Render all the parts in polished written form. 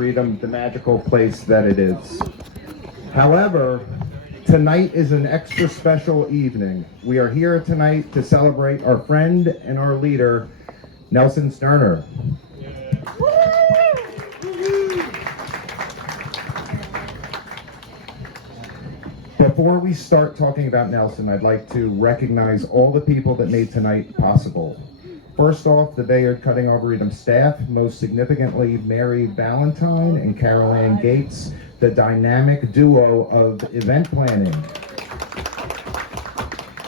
Arboretum the magical place that it is. However, tonight is an extra special evening. We are here tonight to celebrate our friend and our leader, Nelson Sterner. Before we start talking about Nelson, I'd like to recognize all the people that made tonight possible. First off, the Bayard Cutting Arboretum staff, most significantly Mary Valentine and Carol Ann Gates, the dynamic duo of event planning.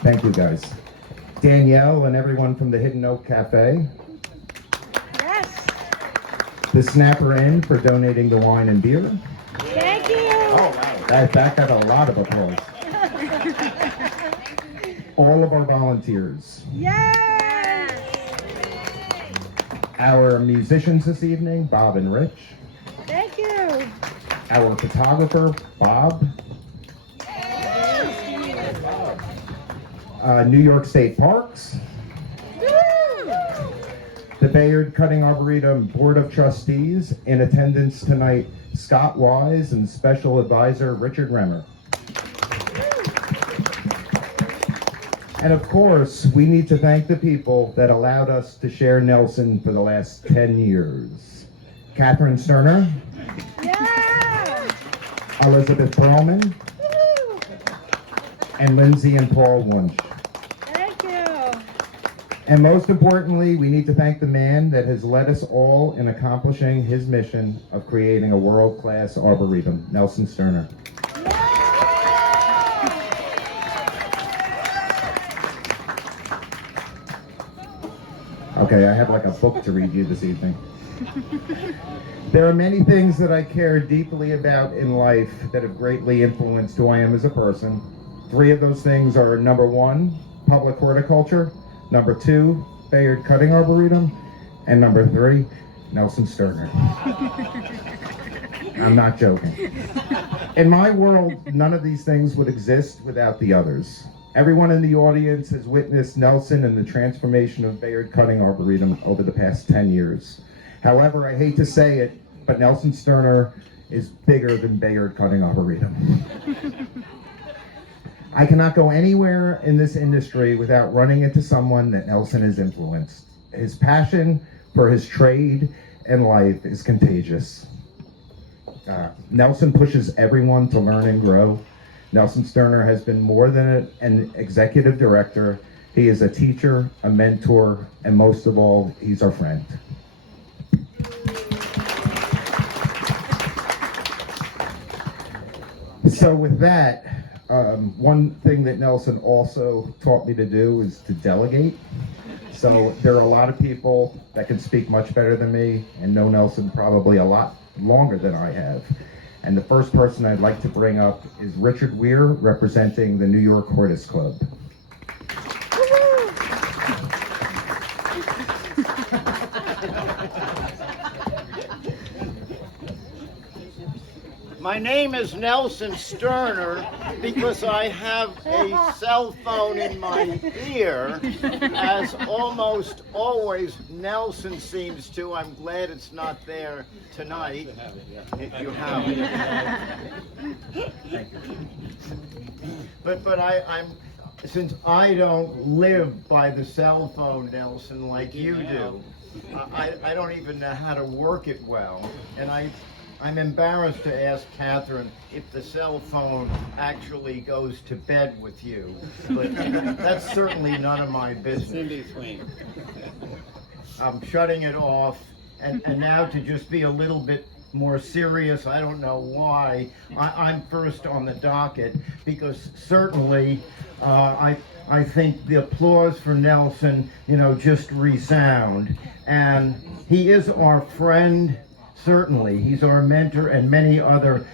Thank you guys. Danielle and everyone from the Hidden Oak Cafe. Yes. The Snapper Inn for donating the wine and beer. Thank you. Oh, wow. That got a lot of applause. All of our volunteers. Yes. Our musicians this evening, Bob and Rich. Thank you. Our photographer, Bob. New York State Parks. The Bayard Cutting Arboretum Board of Trustees. In attendance tonight, Scott Wise and Special Advisor Richard Remmer. And of course, we need to thank the people that allowed us to share Nelson for the last 10 years. Catherine Sterner. Yeah. Elizabeth Perlman. And Lindsay and Paul Wunsch. Thank you. And most importantly, we need to thank the man that has led us all in accomplishing his mission of creating a world-class arboretum, Nelson Sterner. Okay, I have like a book to read you this evening. There are many things that I care deeply about in life that have greatly influenced who I am as a person. 3 of those things are: number 1, public horticulture; number 2, Bayard Cutting Arboretum; and number 3, Nelson Sterner. I'm not joking. In my world, none of these things would exist without the others. Everyone in the audience has witnessed Nelson and the transformation of Bayard Cutting Arboretum over the past 10 years. However, I hate to say it, but Nelson Sterner is bigger than Bayard Cutting Arboretum. I cannot go anywhere in this industry without running into someone that Nelson has influenced. His passion for his trade and life is contagious. Nelson pushes everyone to learn and grow. Nelson Sterner has been more than an executive director. He is a teacher, a mentor, and most of all, he's our friend. So with that, one thing that Nelson also taught me to do is to delegate. So there are a lot of people that can speak much better than me and know Nelson probably a lot longer than I have. And the first person I'd like to bring up is Richard Weir, representing the New York Hortus Club. My name is Nelson Sterner because I have a cell phone in my ear, as almost always Nelson seems to. I'm glad it's not there tonight. You have it. But I'm since I don't live by the cell phone, Nelson, like you do, I don't even know how to work it well, and I'm embarrassed to ask Catherine if the cell phone actually goes to bed with you, but that's certainly none of my business. In between. I'm shutting it off, and now to just be a little bit more serious, I don't know why, I'm first on the docket, because certainly I think the applause for Nelson, just resound, and he is our friend. Certainly, he's our mentor and many other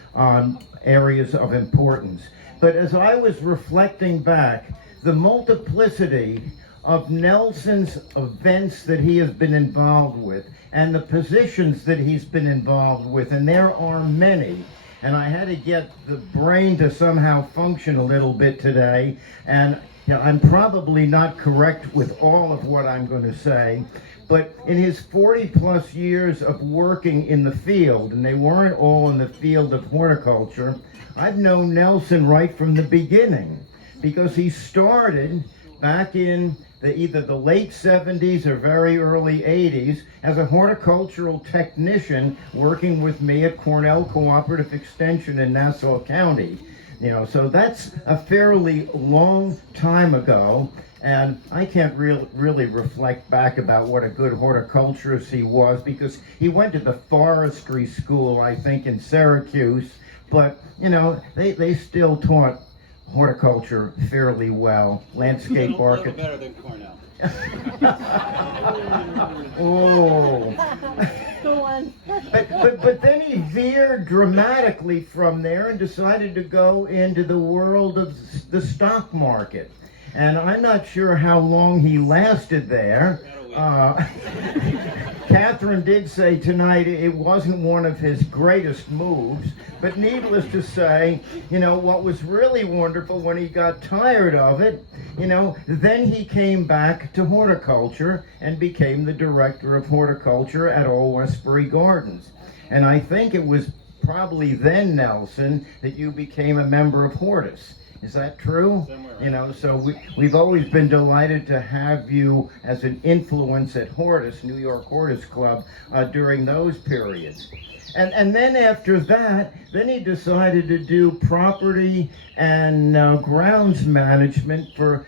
areas of importance. But as I was reflecting back, the multiplicity of Nelson's events that he has been involved with and the positions that he's been involved with, and there are many, and I had to get the brain to somehow function a little bit today, and Yeah, I'm probably not correct with all of what I'm going to say, but in his 40 plus years of working in the field, and they weren't all in the field of horticulture, I've known Nelson right from the beginning, because he started back in either the late 70s or very early 80s as a horticultural technician working with me at Cornell Cooperative Extension in Nassau County. So that's a fairly long time ago, and I can't really reflect back about what a good horticulturist he was, because he went to the forestry school, I think, in Syracuse, but, they still taught horticulture fairly well. Landscape A little architecture. better than Cornell. Oh. Go on. But then he veered dramatically from there and decided to go into the world of the stock market. And I'm not sure how long he lasted there. Catherine did say tonight it wasn't one of his greatest moves, but needless to say, what was really wonderful when he got tired of it, then he came back to horticulture and became the director of horticulture at Old Westbury Gardens. And I think it was probably then, Nelson, that you became a member of Hortus. Is that true? So we've always been delighted to have you as an influence at Hortus, New York Hortus Club, during those periods. And then after that, then he decided to do property and grounds management for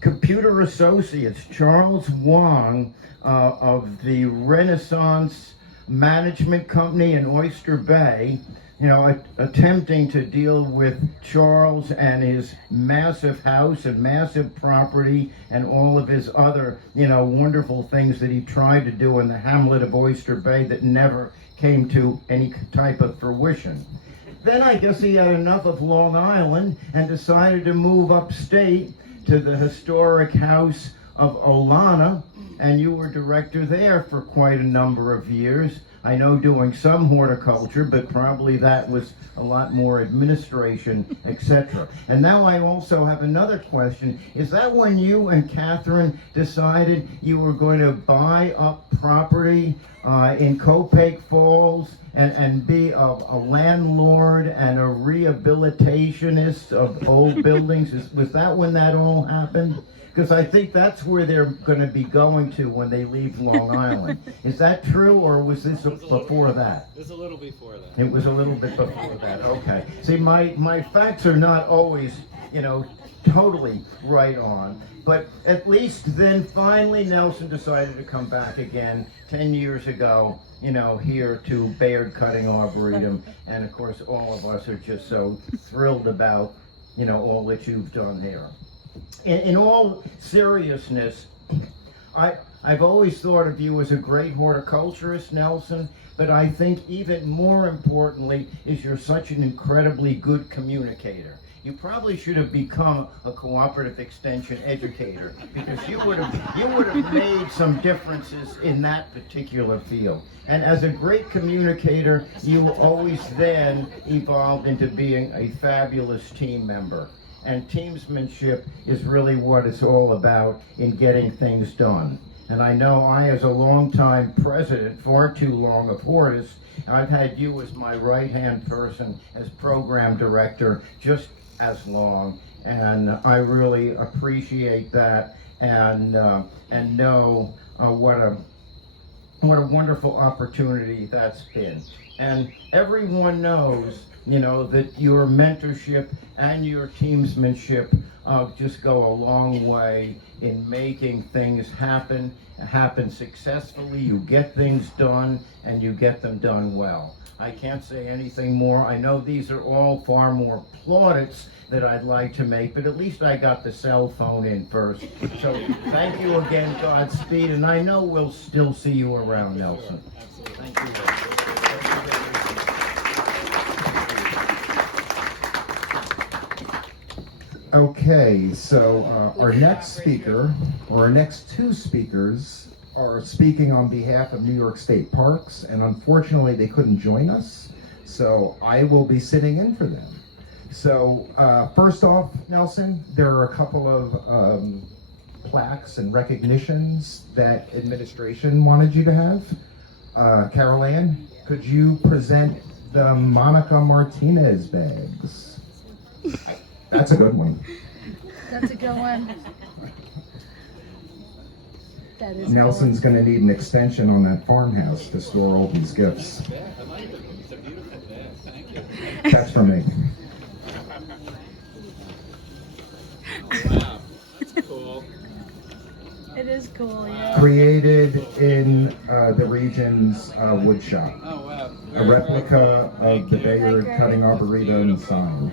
Computer Associates, Charles Wong of the Renaissance Management Company in Oyster Bay, attempting to deal with Charles and his massive house and massive property and all of his other, wonderful things that he tried to do in the hamlet of Oyster Bay that never came to any type of fruition. Then I guess he had enough of Long Island and decided to move upstate to the historic house of Olana, and you were director there for quite a number of years. I know doing some horticulture, but probably that was a lot more administration, etc. And now I also have another question. Is that when you and Catherine decided you were going to buy up property in Copake Falls and be a landlord and a rehabilitationist of old buildings? Was that when that all happened? Because I think that's where they're going to be going to when they leave Long Island. Is that true, or was this before that? It was a little before that. It was a little bit before that, okay. See, my facts are not always, totally right on. But at least then finally Nelson decided to come back again 10 years ago, here to Bayard Cutting Arboretum. And of course, all of us are just so thrilled about, all that you've done there. In all seriousness, I've always thought of you as a great horticulturist, Nelson, but I think even more importantly is you're such an incredibly good communicator. You probably should have become a cooperative extension educator, because you would have made some differences in that particular field. And as a great communicator, you always then evolved into being a fabulous team member. And teamsmanship is really what it's all about in getting things done. And I know I, as a longtime president, far too long of Hortus, I've had you as my right-hand person, as program director, just as long. And I really appreciate that and know what a wonderful opportunity that's been. And everyone knows, that your mentorship and your teamsmanship just go a long way in making things happen successfully. You get things done, and you get them done well. I can't say anything more. I know these are all far more plaudits that I'd like to make, but at least I got the cell phone in first. So thank you again, Godspeed, and I know we'll still see you around, Nelson. Absolutely. Thank you. Okay, so our next speaker, or our next two speakers, are speaking on behalf of New York State Parks, and unfortunately they couldn't join us, so I will be sitting in for them. So, first off, Nelson, there are a couple of plaques and recognitions that administration wanted you to have. Carol Ann, could you present the Monica Martinez bags? That's a good one. That's a good one. That is Nelson's going to need an extension on that farmhouse to store all these gifts. Yeah, I like it. It's a beautiful bag. Thank you. That's for me. Oh, wow. That's cool. It is cool, yeah. Created in the region's wood shop. Oh, wow. A replica of the Bayard cutting arboretum sign.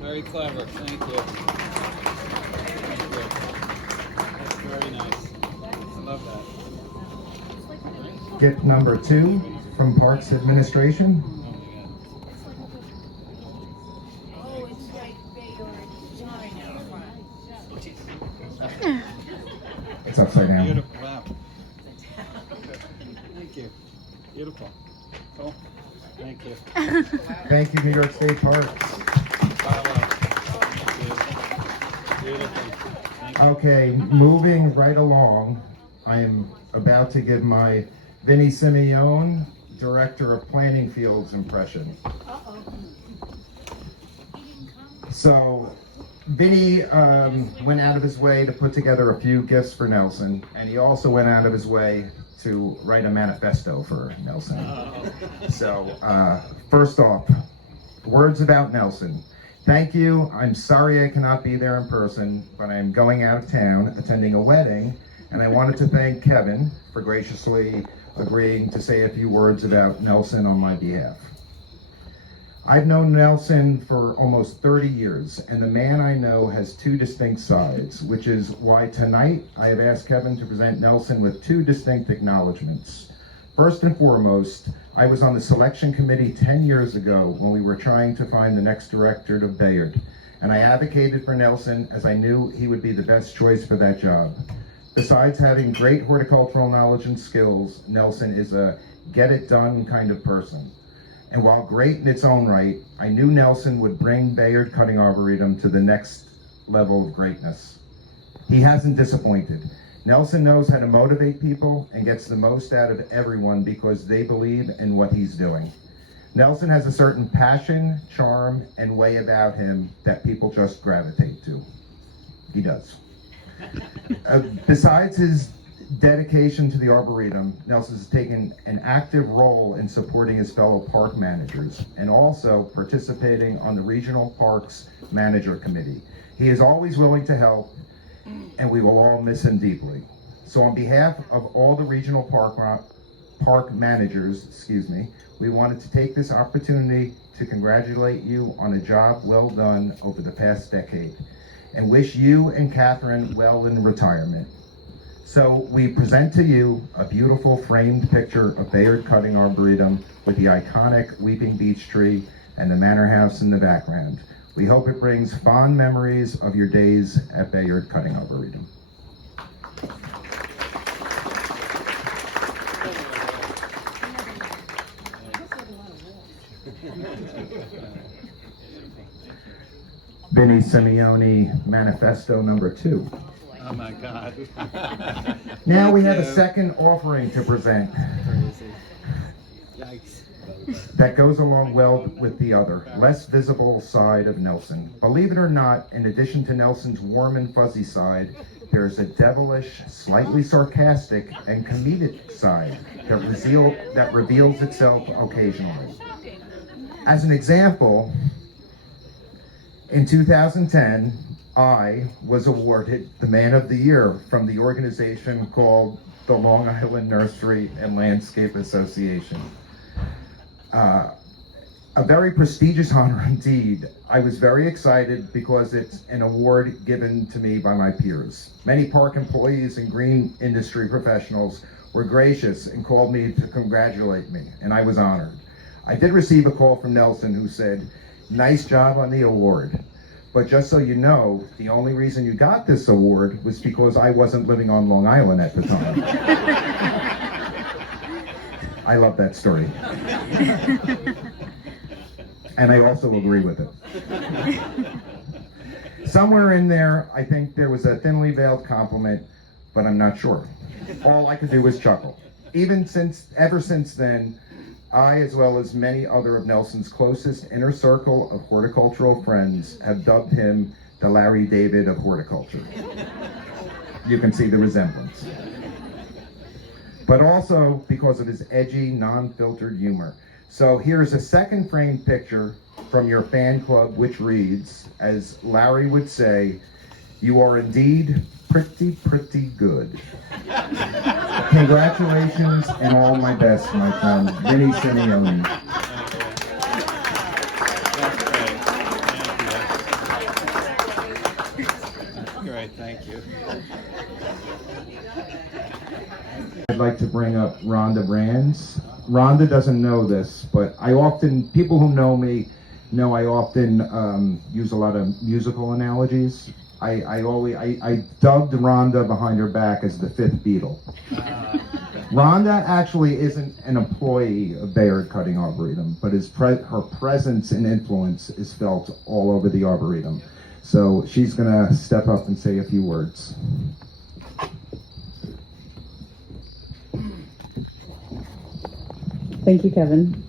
Very clever. Thank you. Thank you. That's very nice. I love that. Gift number 2 from Parks Administration. It's upside down. Beautiful. Wow. Thank you. Beautiful. Cool. Thank you. Thank you, New York State Parks. Thank you. Beautiful. Thank you. Okay, moving right along, I am about to give my Vinnie Simeone, Director of Planning Fields impression. So, Vinnie went out of his way to put together a few gifts for Nelson, and he also went out of his way to write a manifesto for Nelson. So, first off, words about Nelson. Thank you. I'm sorry I cannot be there in person, but I'm going out of town attending a wedding, and I wanted to thank Kevin for graciously agreeing to say a few words about Nelson on my behalf. I've known Nelson for almost 30 years, and the man I know has 2 distinct sides, which is why tonight I have asked Kevin to present Nelson with 2 distinct acknowledgments. First and foremost, I was on the selection committee 10 years ago when we were trying to find the next director of Bayard, and I advocated for Nelson as I knew he would be the best choice for that job. Besides having great horticultural knowledge and skills, Nelson is a get-it-done kind of person. And while great in its own right, I knew Nelson would bring Bayard Cutting Arboretum to the next level of greatness. He hasn't disappointed. Nelson knows how to motivate people and gets the most out of everyone because they believe in what he's doing. Nelson has a certain passion, charm, and way about him that people just gravitate to. He does. Besides his dedication to the Arboretum, Nelson has taken an active role in supporting his fellow park managers and also participating on the Regional Parks Manager Committee. He is always willing to help, and we will all miss him deeply. So on behalf of all the regional park managers, we wanted to take this opportunity to congratulate you on a job well done over the past decade and wish you and Catherine well in retirement. So we present to you a beautiful framed picture of Bayard Cutting Arboretum with the iconic weeping beech tree and the manor house in the background. We hope it brings fond memories of your days at Bayard Cutting Arboretum. Vinnie Simeone, Manifesto number 2. Oh my God. Now we have Thank a you. second offering to present Crazy. Yikes. that goes along well with the other, less visible side of Nelson. Believe it or not, in addition to Nelson's warm and fuzzy side, there's a devilish, slightly sarcastic, and comedic side that reveals itself occasionally. As an example, in 2010, I was awarded the Man of the Year from the organization called the Long Island Nursery and Landscape Association. A very prestigious honor indeed. I was very excited because it's an award given to me by my peers. Many park employees and green industry professionals were gracious and called me to congratulate me, and I was honored. I did receive a call from Nelson who said, "Nice job on the award. But just so you know, the only reason you got this award was because I wasn't living on Long Island at the time." I love that story. And I also agree with it. Somewhere in there, I think there was a thinly veiled compliment, but I'm not sure. All I could do was chuckle. Ever since then, I, as well as many other of Nelson's closest inner circle of horticultural friends, have dubbed him the Larry David of horticulture. You can see the resemblance. But also because of his edgy, non-filtered humor. So here's a second framed picture from your fan club, which reads, as Larry would say, "You are indeed pretty, pretty good." Congratulations and all my best, my friend, Vinny Simeone. That's great, thank you. I'd like to bring up Rhonda Brands. Rhonda doesn't know this, but people who know me know I often use a lot of musical analogies. I dubbed Rhonda behind her back as the fifth Beatle. Rhonda actually isn't an employee of Bayard Cutting Arboretum, but her presence and influence is felt all over the Arboretum. So she's gonna step up and say a few words. Thank you, Kevin.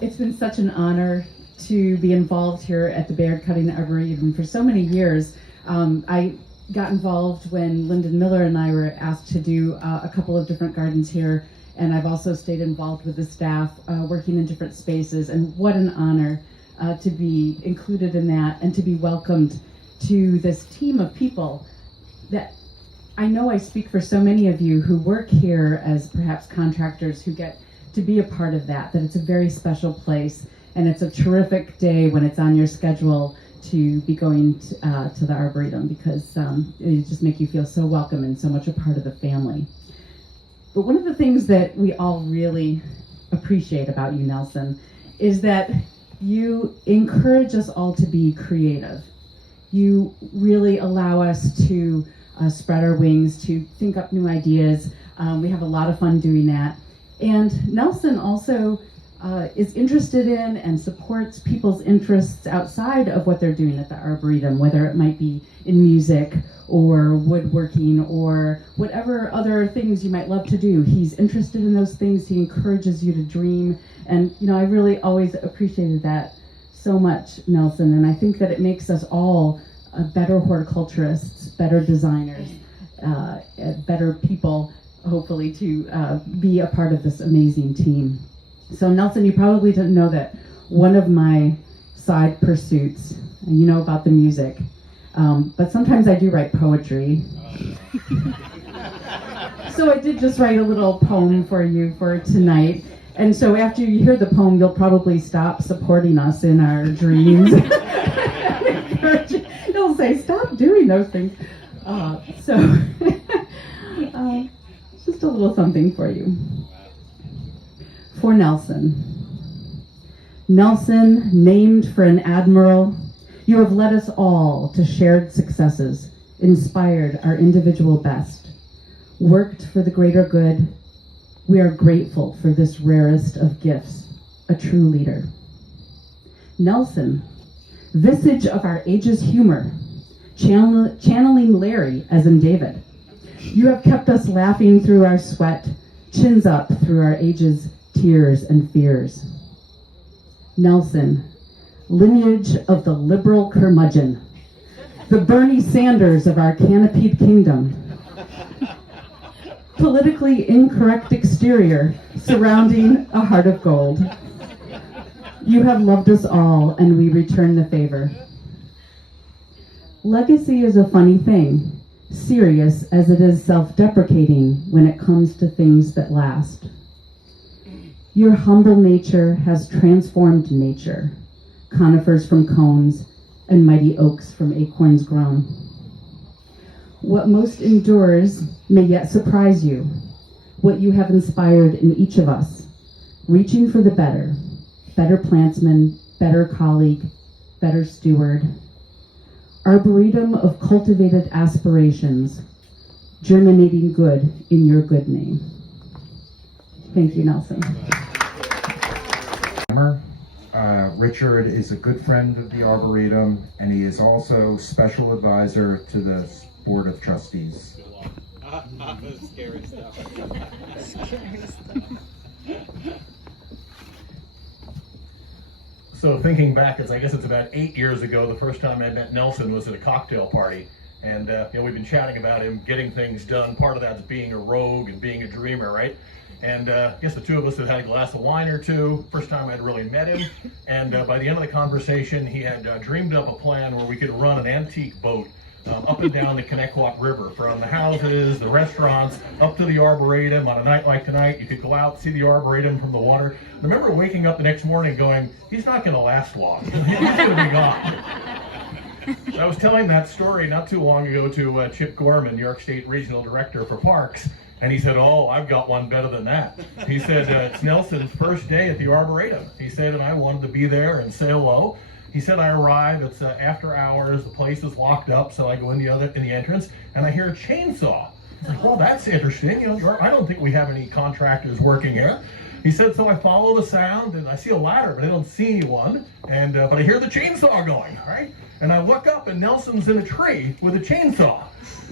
It's been such an honor to be involved here at the Bayard Cutting Arboretum for so many years. I got involved when Lyndon Miller and I were asked to do a couple of different gardens here, and I've also stayed involved with the staff working in different spaces, and what an honor to be included in that and to be welcomed to this team of people that I know I speak for so many of you who work here as perhaps contractors who get to be a part of that it's a very special place, and it's a terrific day when it's on your schedule to be going to the Arboretum, because it just make you feel so welcome and so much a part of the family. But one of the things that we all really appreciate about you, Nelson, is that you encourage us all to be creative. You really allow us to spread our wings, to think up new ideas. We have a lot of fun doing that. And Nelson also is interested in and supports people's interests outside of what they're doing at the Arboretum, whether it might be in music or woodworking or whatever other things you might love to do. He's interested in those things. He encourages you to dream. And, I really always appreciated that so much, Nelson. And I think that it makes us all better horticulturists, better designers, better people, hopefully, to be a part of this amazing team. So Nelson, you probably didn't know that one of my side pursuits, you know about the music, but sometimes I do write poetry. So I did just write a little poem for you for tonight. And so after you hear the poem, you'll probably stop supporting us in our dreams. You'll say, stop doing those things. Just a little something for you. For Nelson. Nelson, named for an admiral, you have led us all to shared successes, inspired our individual best, worked for the greater good. We are grateful for this rarest of gifts, a true leader. Nelson, visage of our age's humor, channeling Larry as in David. You have kept us laughing through our sweat, chins up through our age's tears and fears. Nelson, lineage of the liberal curmudgeon, the Bernie Sanders of our canopied kingdom, politically incorrect exterior surrounding a heart of gold. You have loved us all, and we return the favor. Legacy is a funny thing, serious as it is self-deprecating when it comes to things that last. Your humble nature has transformed nature, conifers from cones and mighty oaks from acorns grown. What most endures may yet surprise you, what you have inspired in each of us, reaching for the better plantsman, better colleague, better steward. Arboretum of cultivated aspirations, germinating good in your good name. Thank you, Nelson. Richard is a good friend of the Arboretum, and he is also special advisor to the Board of Trustees. Scary stuff. So thinking back, I guess it's about 8 years ago, the first time I met Nelson was at a cocktail party. And we've been chatting about him getting things done. Part of that's being a rogue and being a dreamer, right? And I guess the two of us had had a glass of wine or two. First time I'd really met him. And by the end of the conversation, he had dreamed up a plan where we could run an antique boat up and down the Connecticut River, from the houses, the restaurants, up to the Arboretum. On a night like tonight, you could go out, see the Arboretum from the water. I remember waking up the next morning going, he's not going to last long. He's going to be gone. I was telling that story not too long ago to Chip Gorman, New York State Regional Director for Parks, and he said, oh, I've got one better than that. He said, it's Nelson's first day at the Arboretum. He said, and I wanted to be there and say hello. He said, I arrive, it's after hours, the place is locked up, so I go in the entrance, and I hear a chainsaw. I was like, well, that's interesting. You know, I don't think we have any contractors working here. He said, so I follow the sound, and I see a ladder, but I don't see anyone, and but I hear the chainsaw going, right? And I look up, and Nelson's in a tree with a chainsaw.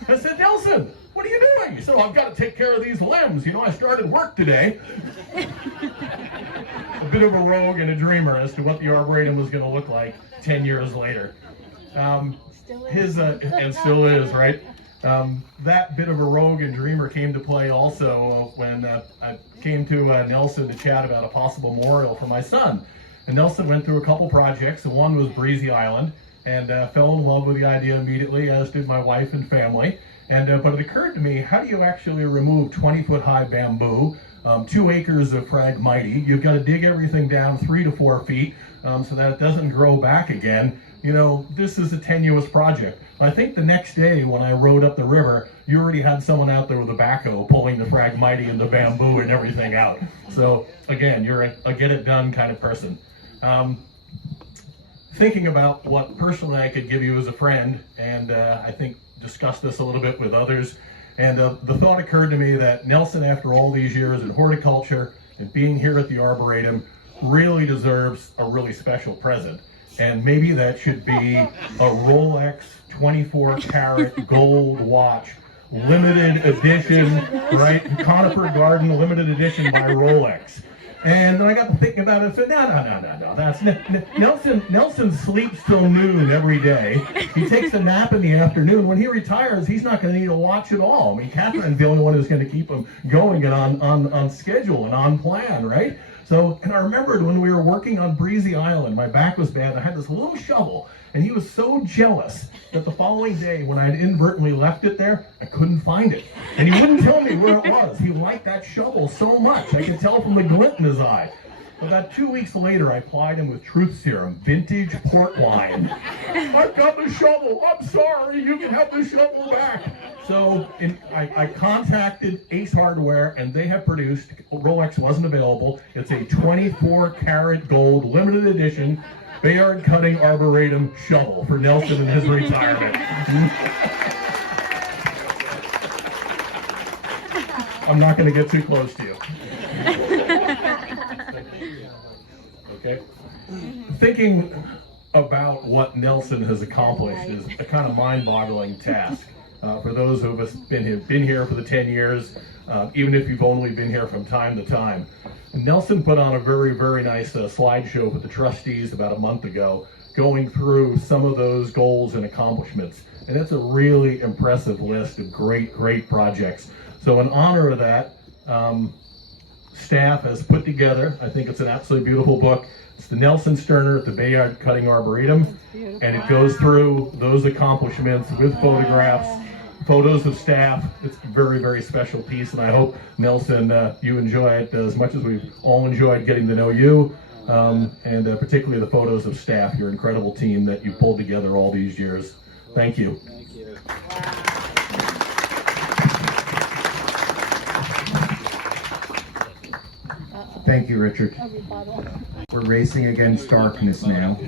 I said, Nelson, what are you doing? He said, well, I've got to take care of these limbs. You know, I started work today. A bit of a rogue and a dreamer as to what the Arboretum was going to look like 10 years later. Still is. And still is, right? That bit of a rogue and dreamer came to play also when I came to Nelson to chat about a possible memorial for my son. And Nelson went through a couple projects, and one was Breezy Island, and fell in love with the idea immediately, as did my wife and family. And but it occurred to me, how do you actually remove 20-foot high bamboo, 2 acres of Phragmite? You've got to dig everything down 3 to 4 feet so that it doesn't grow back again. You know, this is a tenuous project. I think the next day when I rode up the river, you already had someone out there with a backhoe pulling the Phragmite and the bamboo and everything out. So again, you're a get it done kind of person. Thinking about what personally I could give you as a friend, and I think discuss this a little bit with others, and the thought occurred to me that Nelson, after all these years in horticulture and being here at the Arboretum, really deserves a really special present. And maybe that should be a Rolex 24-karat gold watch, limited edition, right? Conifer Garden limited edition by Rolex. And then I got to thinking about it and said, no. That's Nelson sleeps till noon every day. He takes a nap in the afternoon. When he retires, he's not going to need a watch at all. I mean, Catherine's the only one who's going to keep him going and on schedule and on plan, right? So, and I remembered when we were working on Breezy Island, my back was bad. I had this little shovel, and he was so jealous that the following day, when I had inadvertently left it there, I couldn't find it. And he wouldn't tell me where it was. He liked that shovel so much. I could tell from the glint in his eye. About 2 weeks later, I plied him with Truth Serum, vintage port wine. I've got the shovel. I'm sorry. You can have the shovel back. So I contacted Ace Hardware, and they have produced, Rolex wasn't available, it's a 24-karat gold limited edition Bayard cutting Arboretum shovel for Nelson in his retirement. I'm not going to get too close to you. Okay? Thinking about what Nelson has accomplished is a kind of mind-boggling task. For those of us been here for the 10 years, even if you've only been here from time to time. Nelson put on a very, very nice slideshow with the trustees about a month ago, going through some of those goals and accomplishments. And it's a really impressive list of great, great projects. So in honor of that, staff has put together, I think it's an absolutely beautiful book. It's the Nelson Sterner at the Bayard Cutting Arboretum. And it goes through those accomplishments with photographs, photos of staff. It's a very, very special piece, and I hope, Nelson, you enjoy it as much as we've all enjoyed getting to know you, and particularly the photos of staff, your incredible team that you pulled together all these years. Thank you. Thank you. Thank you, Richard. We're racing against darkness now.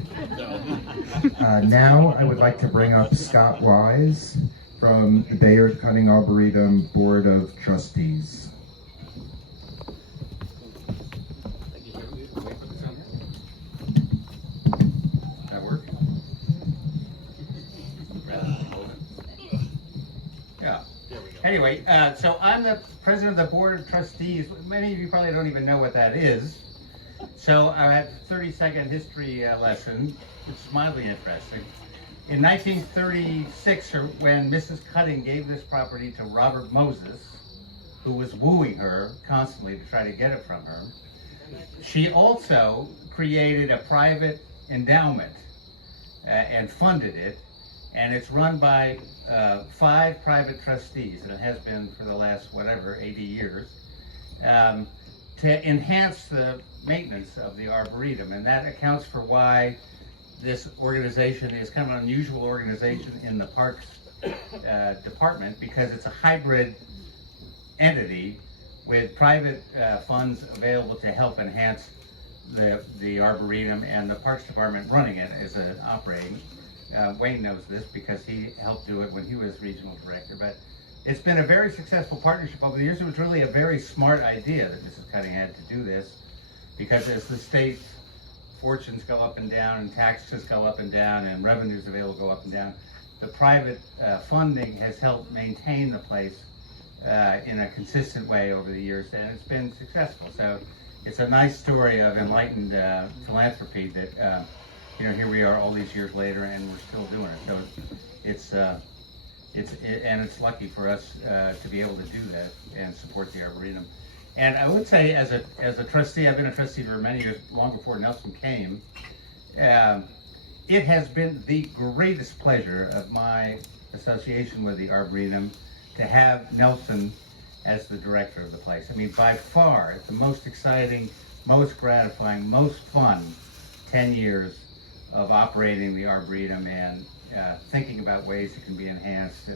Now I would like to bring up Scott Wise from the Bayard Cutting Arboretum Board of Trustees. Anyway, so I'm the president of the board of trustees. Many of you probably don't even know what that is. So I have a 30-second history lesson. It's mildly interesting. In 1936, when Mrs. Cutting gave this property to Robert Moses, who was wooing her constantly to try to get it from her, she also created a private endowment and funded it, and it's run by 5 private trustees, and it has been for the last, 80 years, to enhance the maintenance of the Arboretum, and that accounts for why this organization is kind of an unusual organization in the Parks Department, because it's a hybrid entity with private funds available to help enhance the Arboretum, and the Parks Department running it as an operating. Wayne knows this because he helped do it when he was regional director, but it's been a very successful partnership over the years. It was really a very smart idea that Mrs. Cutting had to do this, because as the state's fortunes go up and down, and taxes go up and down, and revenues available go up and down, the private funding has helped maintain the place in a consistent way over the years, and it's been successful. So it's a nice story of enlightened philanthropy that, here we are all these years later, and we're still doing it. So it's lucky for us to be able to do that and support the Arboretum. And I would say, as a trustee, I've been a trustee for many years, long before Nelson came. It has been the greatest pleasure of my association with the Arboretum to have Nelson as the director of the place. I mean, by far, the most exciting, most gratifying, most fun 10 years of operating the Arboretum and thinking about ways it can be enhanced.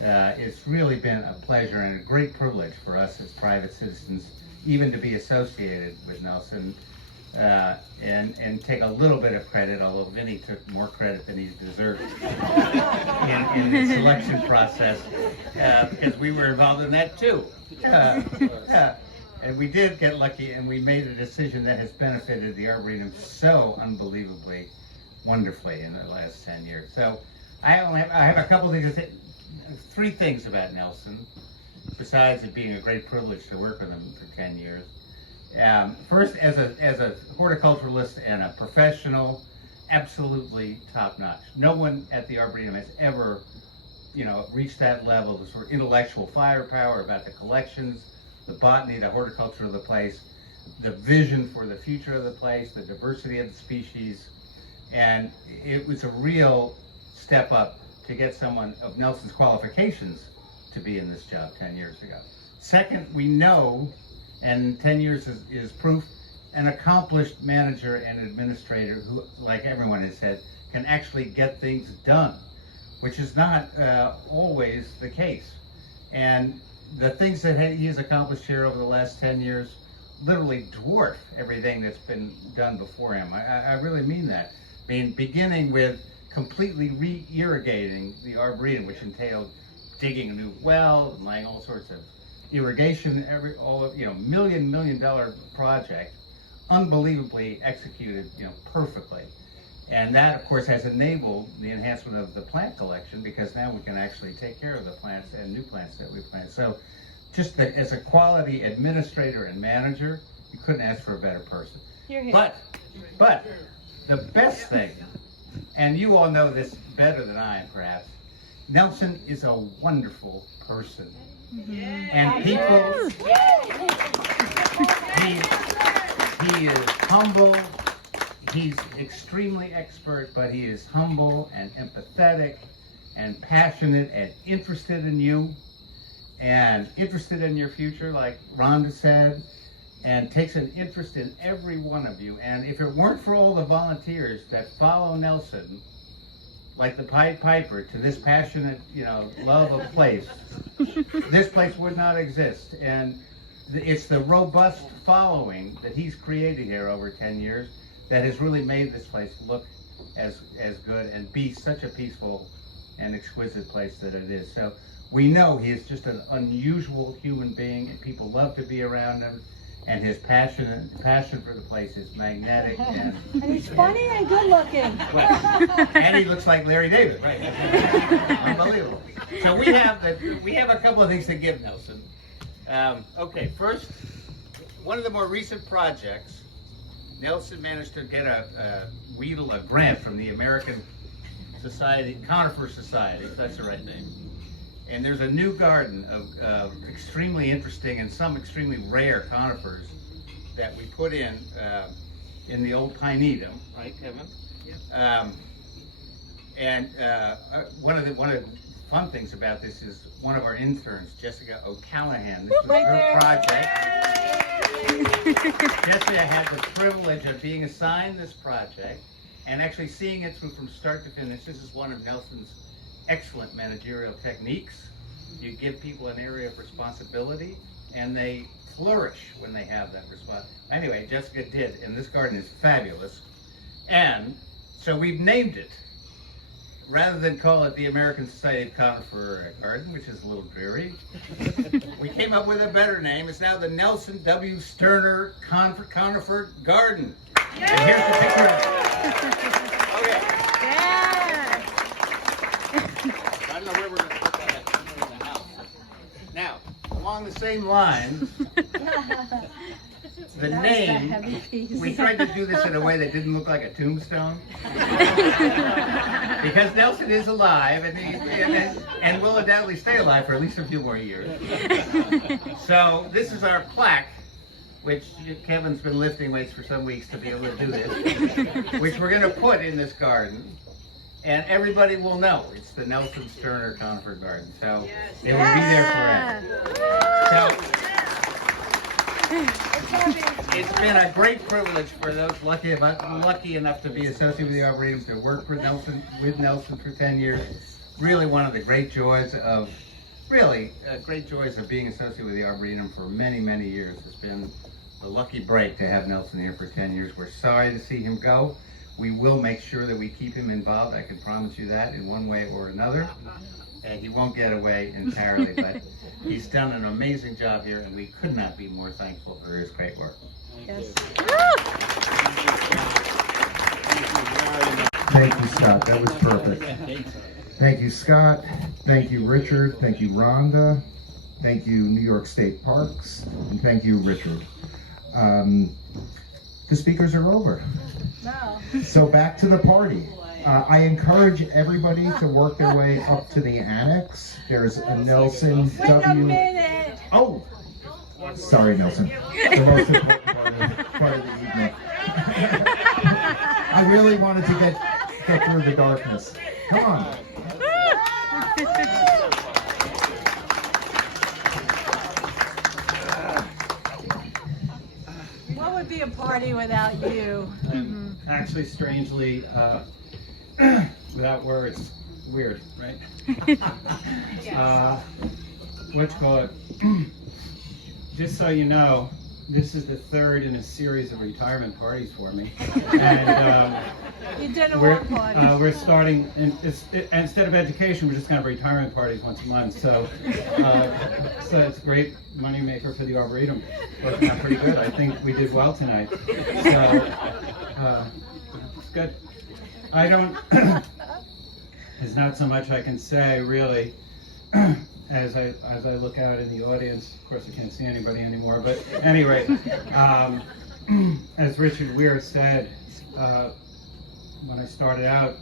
It's really been a pleasure and a great privilege for us as private citizens, even to be associated with Nelson, and take a little bit of credit, although Vinny took more credit than he deserved in the selection process, because we were involved in that too. And we did get lucky, and we made a decision that has benefited the Arboretum so unbelievably wonderfully in the last 10 years. So I have a couple things to say. 3 things about Nelson, besides it being a great privilege to work with him for 10 years. First, as a horticulturalist and a professional, absolutely top-notch. No one at the Arboretum has ever, reached that level of sort of intellectual firepower about the collections, the botany, the horticulture of the place, the vision for the future of the place, the diversity of the species, and it was a real step up to get someone of Nelson's qualifications to be in this job 10 years ago. Second, we know, and 10 years is proof, an accomplished manager and administrator who, like everyone has said, can actually get things done, which is not always the case. And the things that he has accomplished here over the last 10 years literally dwarf everything that's been done before him. I really mean that. I mean, beginning with completely re-irrigating the Arboretum, which entailed digging a new well and laying all sorts of irrigation, $1 million project, unbelievably executed, perfectly. And that, of course, has enabled the enhancement of the plant collection, because now we can actually take care of the plants and new plants that we plant. So just as a quality administrator and manager, you couldn't ask for a better person. But the best thing, and you all know this better than I am perhaps, Nelson is a wonderful person. And people, he is humble. He's extremely expert, but he is humble and empathetic and passionate and interested in you and interested in your future, like Rhonda said, and takes an interest in every one of you. And if it weren't for all the volunteers that follow Nelson, like the Pied Piper, to this passionate, love of place, this place would not exist. And it's the robust following that he's created here over 10 years that has really made this place look as good and be such a peaceful and exquisite place that it is. So we know he is just an unusual human being, and people love to be around him. and his passion for the place is magnetic, and he's funny and good looking. well, and he looks like Larry David, right? Unbelievable. So we have a couple of things to give Nelson. Okay, first, one of the more recent projects, Nelson managed to get a grant from the American Society, Conifer Society, if that's the right name. And there's a new garden of extremely interesting and some extremely rare conifers that we put in the old Pinetum, right, Kevin? Yeah. One of the fun things about this is one of our interns, Jessica O'Callahan. This was her project. Jessica had the privilege of being assigned this project and actually seeing it through from start to finish. This is one of Nelson's excellent managerial techniques. You give people an area of responsibility and they flourish when they have that responsibility. Anyway, Jessica did, and this garden is fabulous. And so we've named it. Rather than call it the American Society of Conifer Garden, which is a little dreary, we came up with a better name. It's now the Nelson W. Sterner Conifer Garden. Yeah. And here's the picture of it. Okay. Yeah. I don't know where we're going to put that in the house. Now, along the same lines, the name, we tried to do this in a way that didn't look like a tombstone. Because Nelson is alive and will undoubtedly stay alive for at least a few more years. So this is our plaque, which Kevin's been lifting weights for some weeks to be able to do this, which we're going to put in this garden. And everybody will know it's the Nelson Sterner Conifer Garden. So it will be there forever. It's been a great privilege for those lucky enough to be associated with the Arboretum, to work with Nelson for 10 years. Really one of the great joys of being associated with the Arboretum for many, many years. It's been a lucky break to have Nelson here for 10 years. We're sorry to see him go. We will make sure that we keep him involved. I can promise you that in one way or another. And he won't get away entirely, but he's done an amazing job here, and we could not be more thankful for his great work. Yes. Thank you, Scott. That was perfect. Thank you, Scott. Thank you, Richard. Thank you, Rhonda. Thank you, New York State Parks. And thank you, Richard. The speakers are over. No. So back to the party. I encourage everybody to work their way up to the annex. There's a Nelson Wait a W. minute. Oh, sorry, Nelson. The most important part of the evening. I really wanted to get through the darkness. Come on. What would be a party without you? Actually, strangely, without words, weird, right? What you call it? Just so you know, this is the third in a series of retirement parties for me, and You didn't want parties. we're starting. Instead of education, we're just going to have retirement parties once a month. So it's a great moneymaker for the Arboretum. Working out pretty good. I think we did well tonight. So it's good. I don't. There's not so much I can say really. As I look out in the audience, of course I can't see anybody anymore, but anyway, as Richard Weir said, when I started out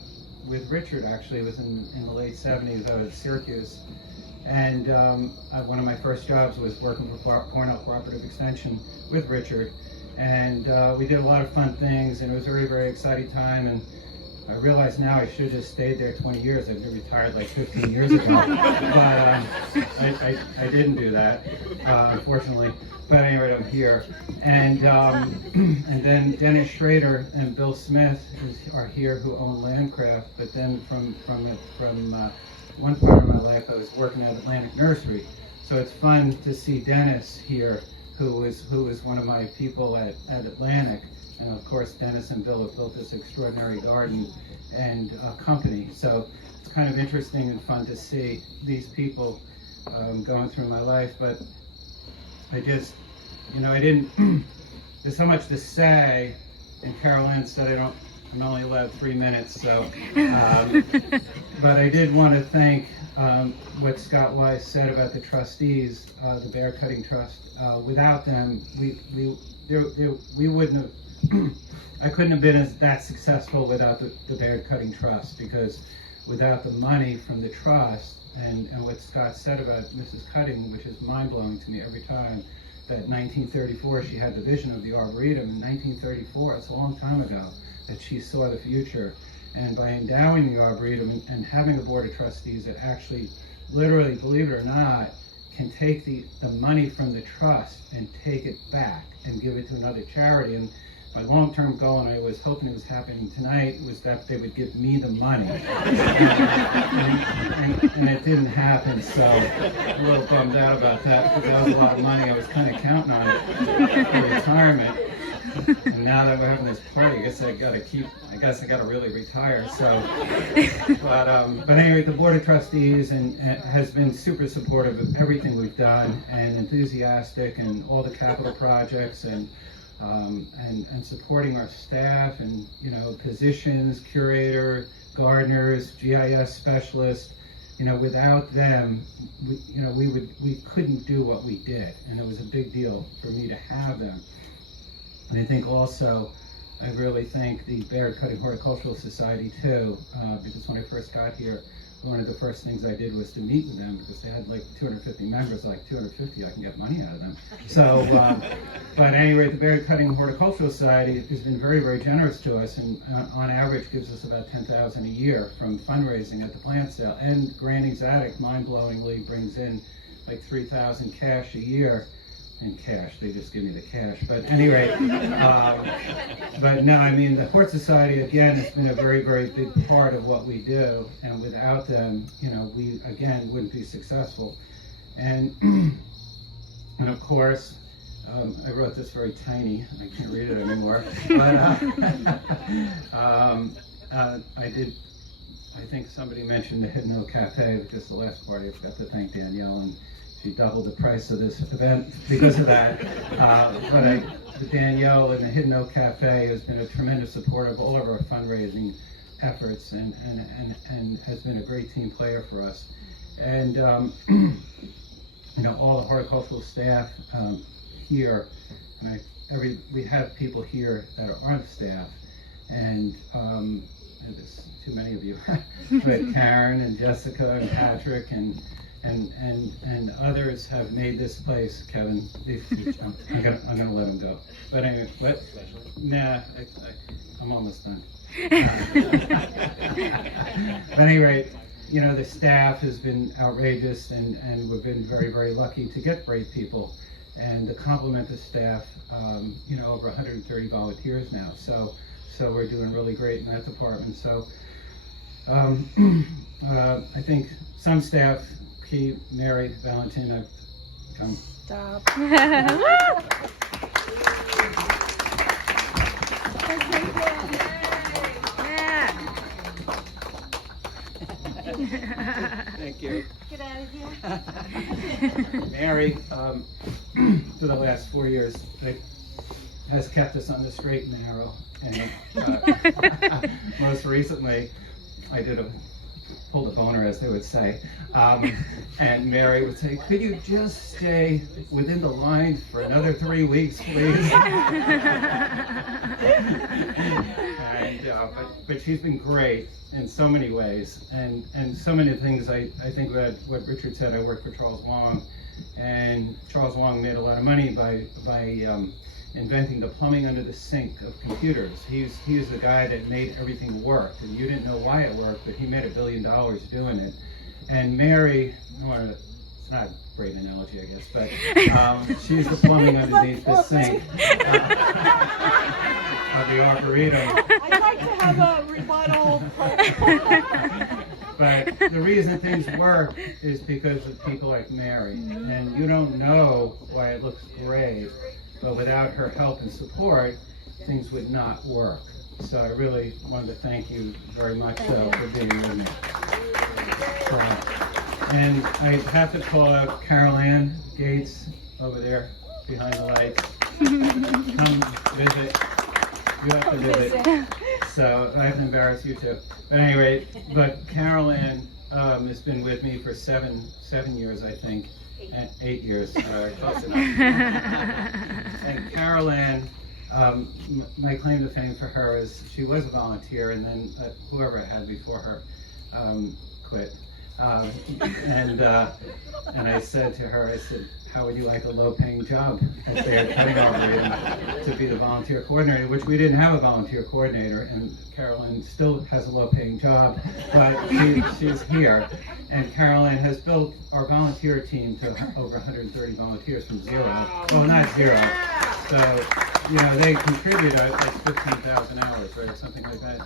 with Richard, actually it was in the late 70s out at Syracuse, and one of my first jobs was working for Cornell Cooperative Extension with Richard, and we did a lot of fun things, and it was a very, very exciting time, and I realize now I should have just stayed there 20 years. I'd been retired like 15 years ago, but I didn't do that, unfortunately. But anyway, I'm here, and then Dennis Schrader and Bill Smith are here, who own Landcraft. But then from one part of my life, I was working at Atlantic Nursery, so it's fun to see Dennis here, who was one of my people at Atlantic. And of course, Dennis and Bill have built this extraordinary garden and company. So it's kind of interesting and fun to see these people going through my life. But I just you know, I didn't, there's so much to say, and Carol Ann said I'm only allowed 3 minutes, so, but I did want to thank what Scott Wise said about the trustees, the Bayard Cutting Trust. Without them, we wouldn't have, I couldn't have been that successful without the Bayard Cutting Trust, because without the money from the trust, and what Scott said about Mrs. Cutting, which is mind-blowing to me every time, that 1934 she had the vision of the Arboretum. In 1934, it's a long time ago, that she saw the future. And by endowing the Arboretum and having a board of trustees that actually, literally, believe it or not, can take the money from the trust and take it back and give it to another charity. And my long-term goal, and I was hoping it was happening tonight, was that they would give me the money. and it didn't happen, so I'm a little bummed out about that, because that was a lot of money. I was kind of counting on it for retirement. And now that we're having this party, I guess I gotta really retire. So, but anyway, the board of trustees has been super supportive of everything we've done, and enthusiastic, and all the capital projects, and supporting our staff, and you know, physicians, curator, gardeners, GIS specialists. You know, without them, we couldn't do what we did, and it was a big deal for me to have them. And I think also, I really thank the Bayard Cutting Horticultural Society too, because when I first got here, one of the first things I did was to meet with them, because they had like 250 members, like 250, I can get money out of them. So, but anyway, the Bayard Cutting Horticultural Society has been very, very generous to us, and on average gives us about $10,000 a year from fundraising at the plant sale. And Grand Exotic, mind-blowingly, brings in like $3,000 cash a year. In cash, they just give me the cash. But anyway, but no, I mean, the Hort Society, again, has been a very, very big part of what we do, and without them, you know, we, again, wouldn't be successful. And of course, I wrote this very tiny, I can't read it anymore, but I think somebody mentioned the Hidden Oak Cafe, which is the last party. I forgot to thank Danielle, and she doubled the price of this event because of that. But Danielle and the Hidden Oak Cafe has been a tremendous supporter of all of our fundraising efforts, and has been a great team player for us. And you know, all the horticultural staff here, and we have people here that are on staff, and there's too many of you, but Karen and Jessica and Patrick and others have made this place. Kevin, I'm gonna let him go. But anyway, nah, I'm almost done. But anyway, you know, the staff has been outrageous, and we've been very, very lucky to get great people, and to complement the staff. You know, over 130 volunteers now, so we're doing really great in that department. So I think some staff, Key, Mary, Valentin, I've come. Stop. Thank you. Get out of here. Mary, for the last 4 years, has kept us on the straight and narrow. And most recently, I pulled a boner, as they would say. And Mary would say, could you just stay within the lines for another 3 weeks, please? But she's been great in so many ways, and so many things. I think what Richard said, I worked for Charles Wong, and Charles Wong made a lot of money by inventing the plumbing under the sink of computers. He's the guy that made everything work, and you didn't know why it worked, but he made $1 billion doing it. And Mary, it's not a great analogy, I guess, but she's the plumbing underneath the sink of the Arboretum. I'd like to have a rebuttal. But the reason things work is because of people like Mary, and you don't know why it looks great, but without her help and support, things would not work. So I really wanted to thank you very much for being with me. And I have to call out Carol Ann Gates over there. behind the lights. Come visit. You have to visit. So I have to embarrass you too. But anyway, but Carol Ann has been with me for seven years, I think. 8 years. Close enough. And Carol Ann, my claim to fame for her is she was a volunteer, and then whoever I had before her quit. And I said to her, I said, how would you like a low-paying job at Bayard Cutting Arboretum to be the volunteer coordinator, which we didn't have a volunteer coordinator, and Carolyn still has a low-paying job, but she's here. And Carolyn has built our volunteer team to over 130 volunteers from zero. Well, not zero. So, you know, they contribute like 15,000 hours, right, or something like that,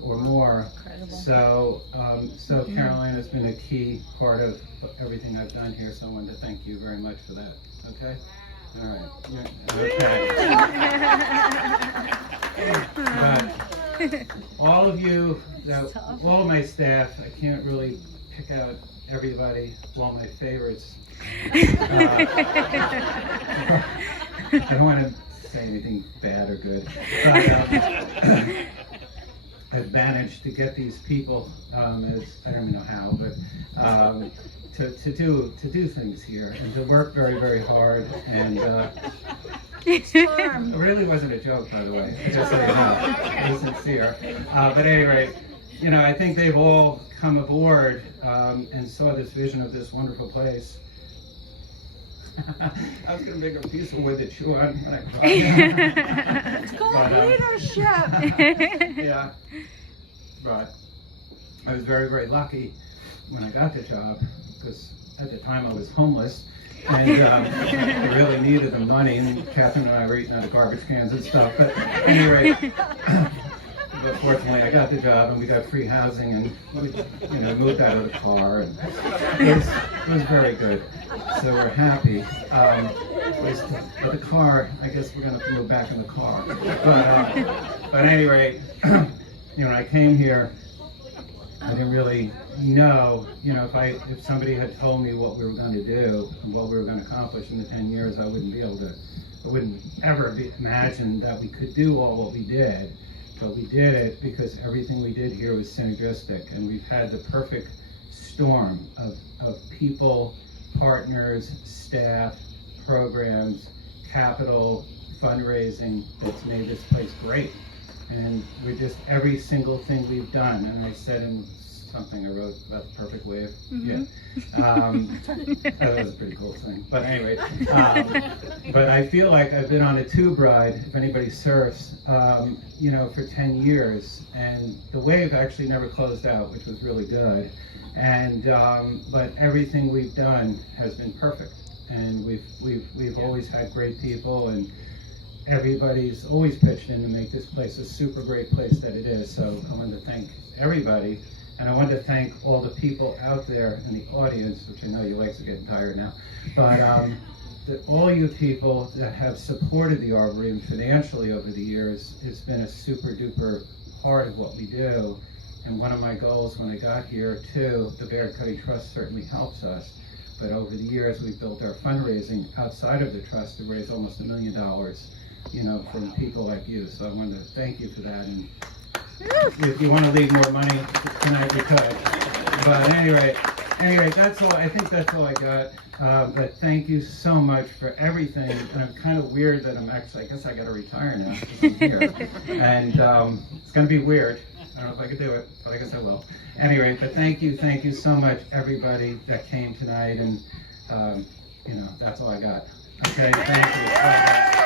or more. So, so Caroline has been a key part of everything I've done here, so I wanted to thank you very much for that. Okay? All right. Yeah, okay. But all of you, all of my staff, I can't really pick out everybody, all my favorites. I don't want to say anything bad or good, but I've managed to get these people, as I don't even know how, but to do things here and to work very, very hard. And it really wasn't a joke, by the way. Just so you know, it was sincere. But at any rate, you know, I think they've all come aboard and saw this vision of this wonderful place. I was going to make a piece of wood that chew on when I cried. It's called leadership. Yeah, but I was very, very lucky when I got the job, because at the time I was homeless and I really needed the money, and Catherine and I were eating out of garbage cans and stuff. But at any rate, but fortunately I got the job and we got free housing, and we, you know, moved out of the car, and it was very good. So we're happy. But the car, I guess we're gonna have to move back in the car. But at any rate, you know, when I came here, I didn't really know, you know, if somebody had told me what we were going to do and what we were going to accomplish in the 10 years, I wouldn't ever imagine that we could do all what we did. But we did it because everything we did here was synergistic, and we've had the perfect storm of people, partners, staff, programs, capital, fundraising that's made this place great. And we're just, every single thing we've done, and I said in something I wrote about the perfect wave. Yeah. That was a pretty cool thing. But anyway, but I feel like I've been on a tube ride, if anybody surfs, you know, for 10 years. And the wave actually never closed out, which was really good. And, but everything we've done has been perfect. And we've always had great people, and everybody's always pitched in to make this place a super great place that it is. So I want to thank everybody, and I want to thank all the people out there in the audience, which I know your legs are getting tired now, but all you people that have supported the Arboretum financially over the years, it's been a super duper part of what we do. And one of my goals when I got here too, the Bayard Cutting Trust certainly helps us. But over the years, we've built our fundraising outside of the trust to raise almost $1 million, you know, from people like you. So I wanted to thank you for that. And if you want to leave more money tonight, you could. But anyway, that's all. I think that's all I got. But thank you so much for everything. And I'm kind of weird that I'm actually, I guess I got to retire now because I'm here. And it's going to be weird. I don't know if I could do it, but I guess I will. Anyway, but thank you so much, everybody that came tonight, and you know, that's all I got. Okay, thank you.